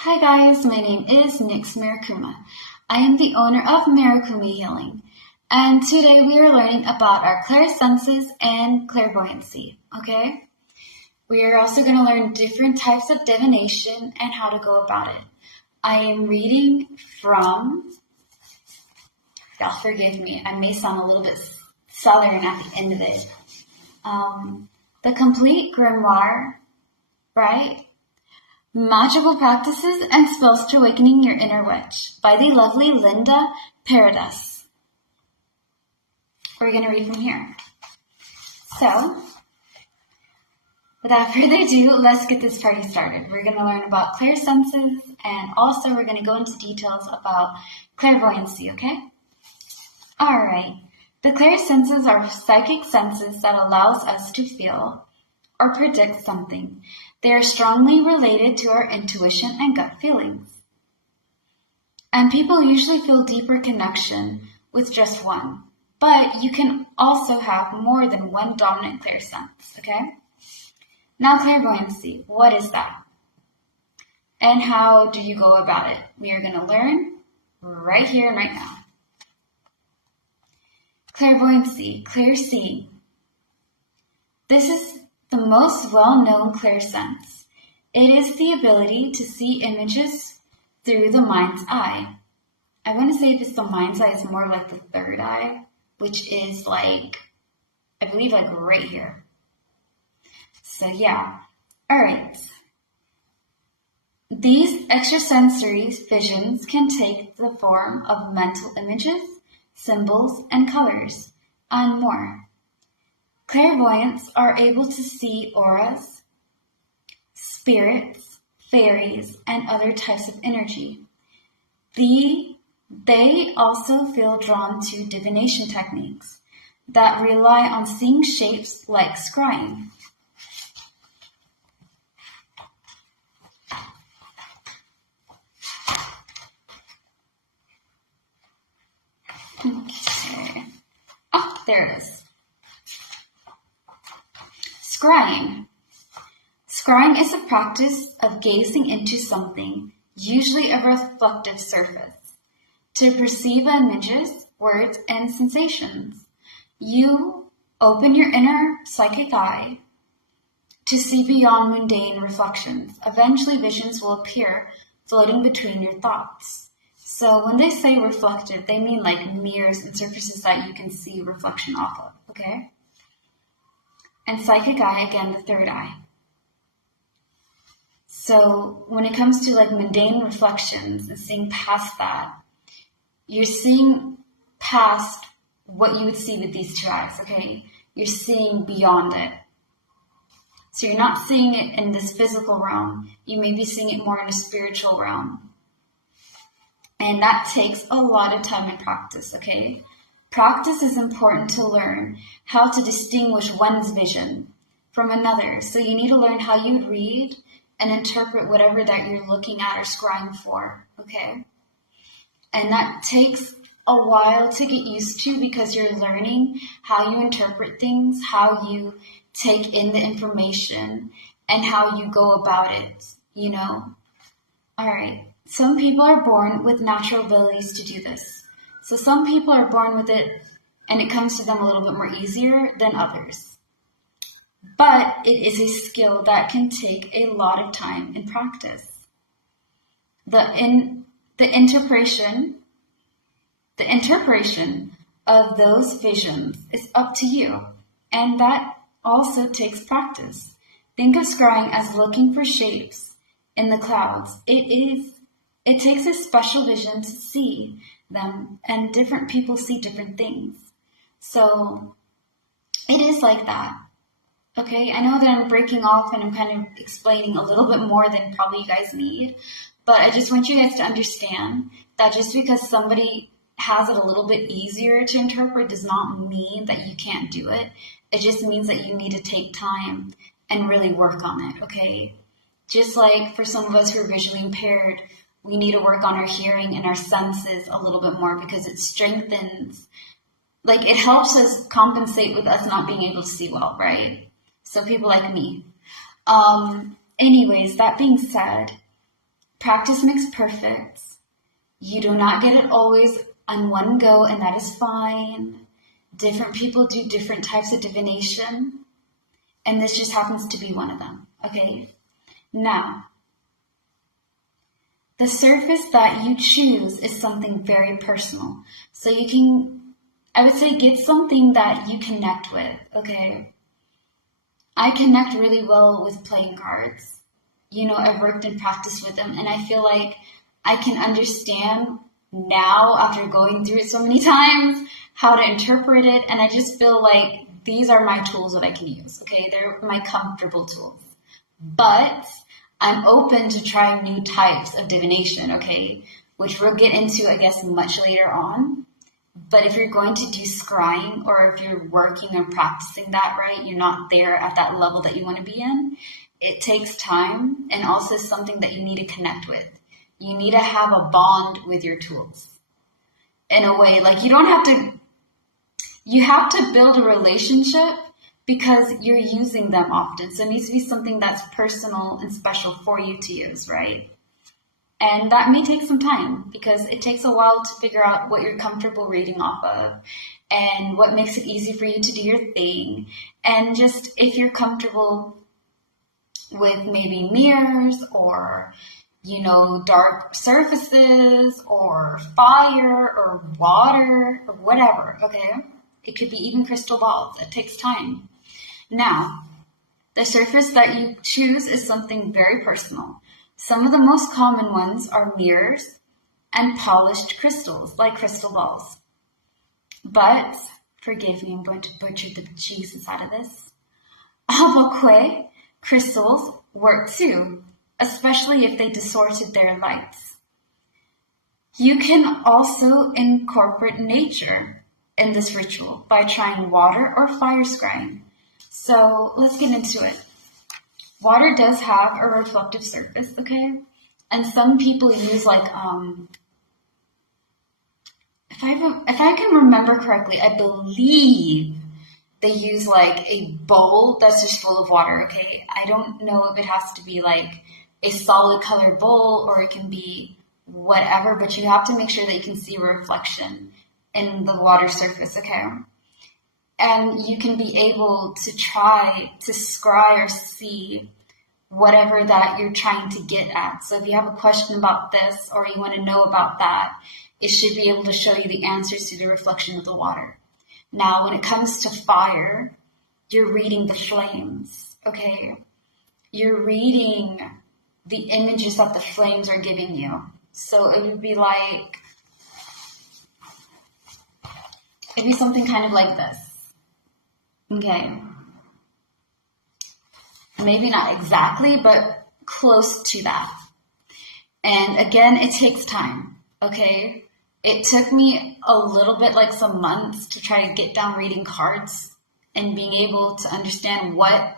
Hi guys, my name is Nix Marikuma. I am the owner of Marikuma Healing, and today we are learning about our clairsenses and clairvoyancy, okay? We are also going to learn different types of divination and how to go about it. I am reading from, y'all forgive me, I may sound a little bit southern at the end of it, The Complete Grimoire, right? Magical Practices and Spells to Awakening Your Inner Witch by the lovely Linda Paradis. We're going to read from here. So, without further ado, let's get this party started. We're going to learn about clairsenses and also we're going to go into details about clairvoyancy, okay? Alright, the clairsenses are psychic senses that allows us to feel or predict something. They are strongly related to our intuition and gut feelings. And people usually feel deeper connection with just one, but you can also have more than one dominant clairsense, okay? Now clairvoyancy, what is that? And how do you go about it? We are going to learn right here and right now. Clairvoyancy, clear seeing. This is the most well-known clairsense. It is the ability to see images through the mind's eye. I want to say if it's the mind's eye, it's more like the third eye, which is like, I believe like right here. So yeah, alright. These extrasensory visions can take the form of mental images, symbols, and colors, and more. Clairvoyants are able to see auras, spirits, fairies, and other types of energy. They also feel drawn to divination techniques that rely on seeing shapes like scrying. Okay. Oh, there it is. Scrying. Scrying is a practice of gazing into something, usually a reflective surface, to perceive images, words, and sensations. You open your inner psychic eye to see beyond mundane reflections. Eventually, visions will appear floating between your thoughts. So when they say reflective, they mean like mirrors and surfaces that you can see reflection off of, okay? And psychic eye, again, the third eye. So when it comes to like mundane reflections and seeing past that, you're seeing past what you would see with these two eyes, okay? You're seeing beyond it. So you're not seeing it in this physical realm. You may be seeing it more in a spiritual realm. And that takes a lot of time and practice, okay? Practice is important to learn how to distinguish one's vision from another. So you need to learn how you read and interpret whatever that you're looking at or scrying for, okay? And that takes a while to get used to because you're learning how you interpret things, how you take in the information, and how you go about it, you know? All right. Some people are born with natural abilities to do this. So some people are born with it and it comes to them a little bit more easier than others. But it is a skill that can take a lot of time and practice. The interpretation of those visions is up to you, and that also takes practice. Think of scrying as looking for shapes in the clouds. It takes a special vision to see them, and different people see different things. So it is like that. Okay, I know that I'm breaking off and I'm kind of explaining a little bit more than probably you guys need, but I just want you guys to understand that just because somebody has it a little bit easier to interpret does not mean that you can't do it. It just means that you need to take time and really work on it, okay? Just like for some of us who are visually impaired, we need to work on our hearing and our senses a little bit more because it strengthens, like it helps us compensate with us not being able to see well, right? So people like me. Anyways, that being said, Practice makes perfect. You do not get it always on one go, and that is fine. Different people do different types of divination, and this just happens to be one of them, okay? Now, the surface that you choose is something very personal. So you can, I would say, get something that you connect with, okay? I connect really well with playing cards. You know, I've worked and practiced with them, and I feel like I can understand now, after going through it so many times, how to interpret it, and I just feel like these are my tools that I can use, okay? They're my comfortable tools. But I'm open to trying new types of divination, okay? Which we'll get into, I guess, much later on. But if you're going to do scrying, or if you're working or practicing that, right, you're not there at that level that you want to be in, it takes time, and also something that you need to connect with. You need to have a bond with your tools. In a way, like you have to build a relationship because you're using them often. So it needs to be something that's personal and special for you to use, right? And that may take some time because it takes a while to figure out what you're comfortable reading off of and what makes it easy for you to do your thing. And just if you're comfortable with maybe mirrors or, you know, dark surfaces or fire or water or whatever, okay? It could be even crystal balls. It takes time. Now, the surface that you choose is something very personal. Some of the most common ones are mirrors and polished crystals, like crystal balls. But, forgive me, I'm going to butcher the cheese inside of this. Albuquerque crystals work too, especially if they distorted their lights. You can also incorporate nature in this ritual by trying water or fire scrying. So let's get into it. Water does have a reflective surface, okay? And some people use like, if I can remember correctly, I believe they use like a bowl that's just full of water, okay? I don't know if it has to be like a solid colored bowl or it can be whatever, but you have to make sure that you can see a reflection in the water surface, okay? And you can be able to try to scry or see whatever that you're trying to get at. So if you have a question about this or you want to know about that, it should be able to show you the answers to the reflection of the water. Now, when it comes to fire, you're reading the flames, okay? You're reading the images that the flames are giving you. So it would be like, it'd be something kind of like this, okay? Maybe not exactly, but close to that. And again, it takes time, okay? It took me a little bit, like some months, to try to get down reading cards and being able to understand what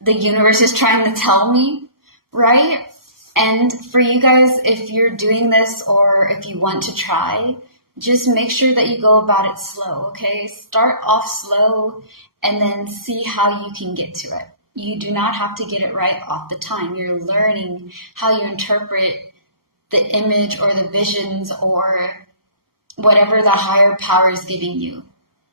the universe is trying to tell me, right? And for you guys, if you're doing this or if you want to try, just make sure that you go about it slow, okay? Start off slow and then see how you can get to it. You do not have to get it right off the time. You're learning how you interpret the image or the visions or whatever the higher power is giving you.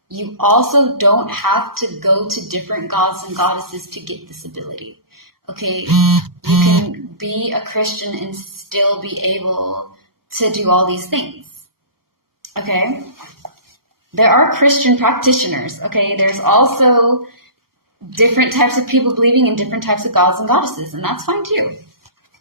You also don't have to go to different gods and goddesses to get this ability. Okay, you can be a Christian and still be able to do all these things. Okay, there are Christian practitioners. Okay, there's also different types of people believing in different types of gods and goddesses, and that's fine too.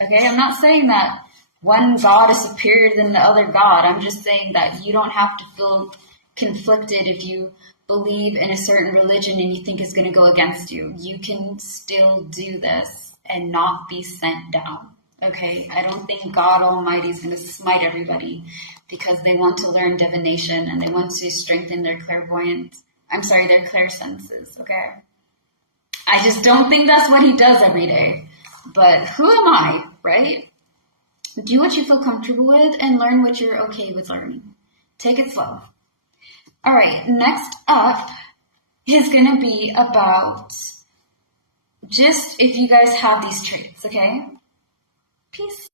Okay, I'm not saying that one god is superior than the other god. I'm just saying that you don't have to feel conflicted if you believe in a certain religion and you think it's going to go against you. You can still do this and not be sent down. Okay, I don't think God Almighty is going to smite everybody because they want to learn divination and they want to strengthen their clairvoyance. Their clairsenses. Okay, I just don't think that's what He does every day. But who am I, right? Do what you feel comfortable with and learn what you're okay with learning. Take it slow. All right, next up is going to be about just if you guys have these traits, okay? Peace.